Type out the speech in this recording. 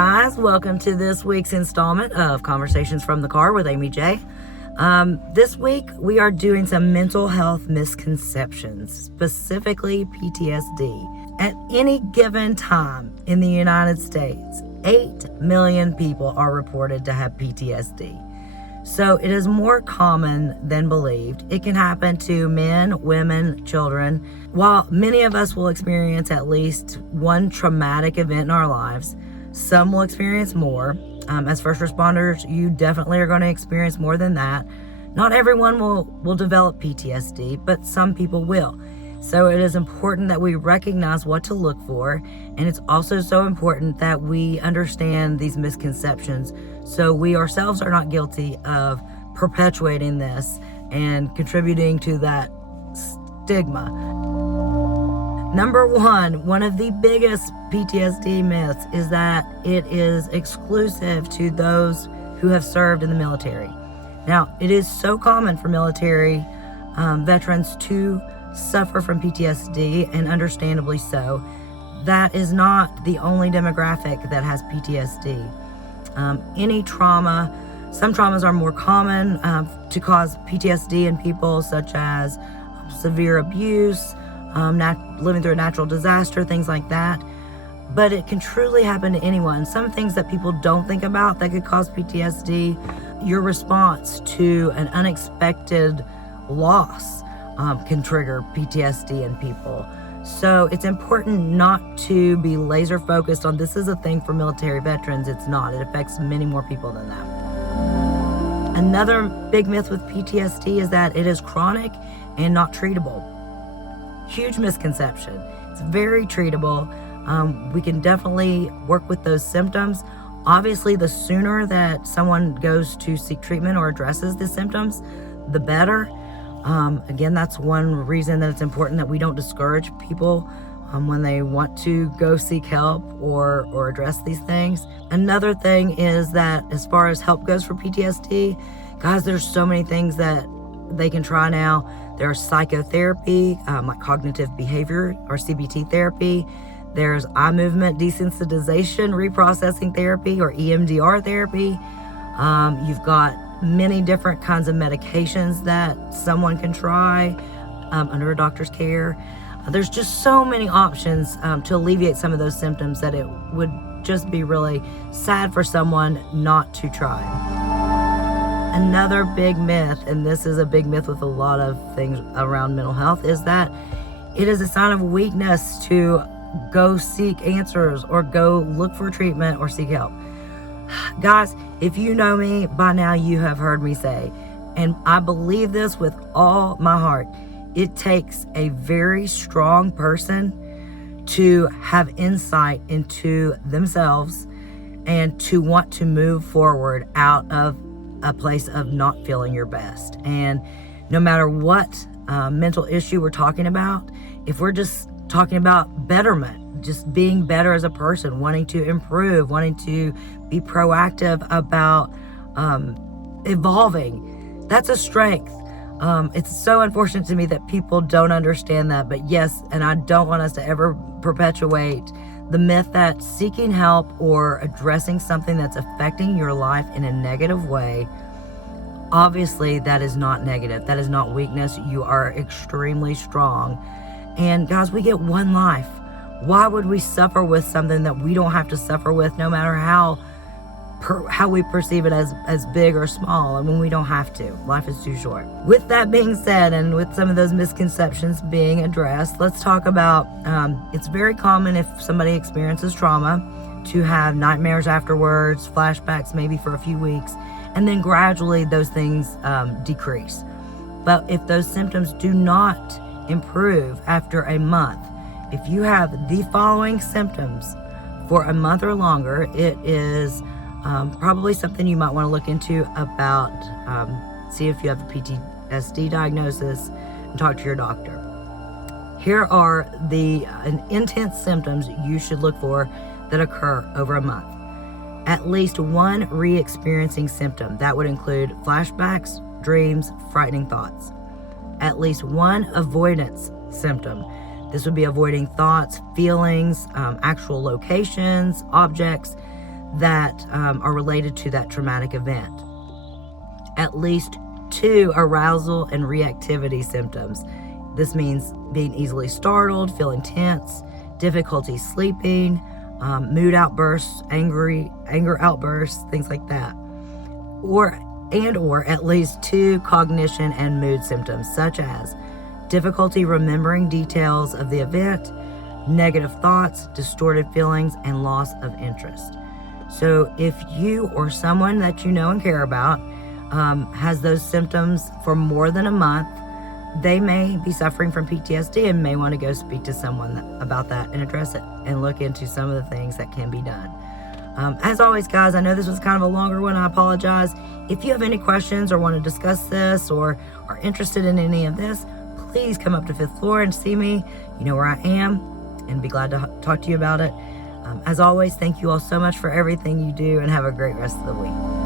guys, welcome to this week's installment of Conversations from the Car with Amy J. This week we are doing some mental health misconceptions, specifically PTSD. At any given time in the United States, 8 million people are reported to have PTSD. So it is more common than believed. It can happen to men, women, children. While many of us will experience at least one traumatic event in our lives, some will experience more. As first responders, you definitely are going to experience more than that. Not everyone will develop PTSD, but some people will. So it is important that we recognize what to look for, and it's also so important that we understand these misconceptions so we ourselves are not guilty of perpetuating this and contributing to that stigma. Number one of the biggest PTSD myths is that it is exclusive to those who have served in the military. Now, it is so common for military veterans to suffer from PTSD, and understandably so. That is not the only demographic that has PTSD. Any trauma, some traumas are more common to cause PTSD in people, such as severe abuse, living through a natural disaster, things like that. But it can truly happen to anyone. Some things that people don't think about that could cause PTSD, your response to an unexpected loss can trigger PTSD in people. So it's important not to be laser focused on this is a thing for military veterans. It's not. It affects many more people than that. Another big myth with PTSD is that it is chronic and not treatable. Huge misconception. It's very treatable. We can definitely work with those symptoms. Obviously, the sooner that someone goes to seek treatment or addresses the symptoms, the better. Again, that's one reason that it's important that we don't discourage people when they want to go seek help or address these things. Another thing is that as far as help goes for PTSD, guys, there's so many things that they can try now. There's psychotherapy, like cognitive behavior or CBT therapy. There's eye movement desensitization reprocessing therapy or EMDR therapy. You've got many different kinds of medications that someone can try under a doctor's care. There's just so many options to alleviate some of those symptoms that it would just be really sad for someone not to try. Another big myth, and this is a big myth with a lot of things around mental health, is that it is a sign of weakness to go seek answers or go look for treatment or seek help. Guys, if you know me, by now you have heard me say, and I believe this with all my heart, it takes a very strong person to have insight into themselves and to want to move forward out of a place of not feeling your best. And no matter what mental issue we're talking about, if we're just talking about betterment, just being better as a person, wanting to improve, wanting to be proactive about evolving, that's a strength. It's so unfortunate to me that people don't understand that, but yes, and I don't want us to ever perpetuate the myth that seeking help or addressing something that's affecting your life in a negative way, obviously that is not negative. That is not weakness. You are extremely strong. And guys, we get one life. Why would we suffer with something that we don't have to suffer with, no matter how we perceive it as big or small, and when we don't have to? Life is too short. With that being said, and with some of those misconceptions being addressed, let's talk about, it's very common if somebody experiences trauma to have nightmares afterwards, flashbacks maybe for a few weeks, and then gradually those things decrease. But if those symptoms do not improve after a month, if you have the following symptoms for a month or longer, it is probably something you might want to look into about, see if you have a Ptsd diagnosis and talk to your doctor. Here are the intense symptoms you should look for that occur over a month. At least one re-experiencing symptom. That would include flashbacks, dreams, frightening thoughts. At least one avoidance symptom. This would be avoiding thoughts, feelings, actual locations, objects that are related to that traumatic event. At least 2 arousal and reactivity symptoms. This means being easily startled, feeling tense, difficulty sleeping, mood outbursts, anger outbursts, things like that. Or at least 2 cognition and mood symptoms, such as difficulty remembering details of the event, negative thoughts, distorted feelings, and loss of interest. So if you or someone that you know and care about has those symptoms for more than a month, they may be suffering from PTSD and may want to go speak to someone about that and address it and look into some of the things that can be done. As always, guys, I know this was kind of a longer one. I apologize. If you have any questions or want to discuss this or are interested in any of this, please come up to 5th floor and see me. You know where I am, and be glad to talk to you about it. As always, thank you all so much for everything you do, and have a great rest of the week.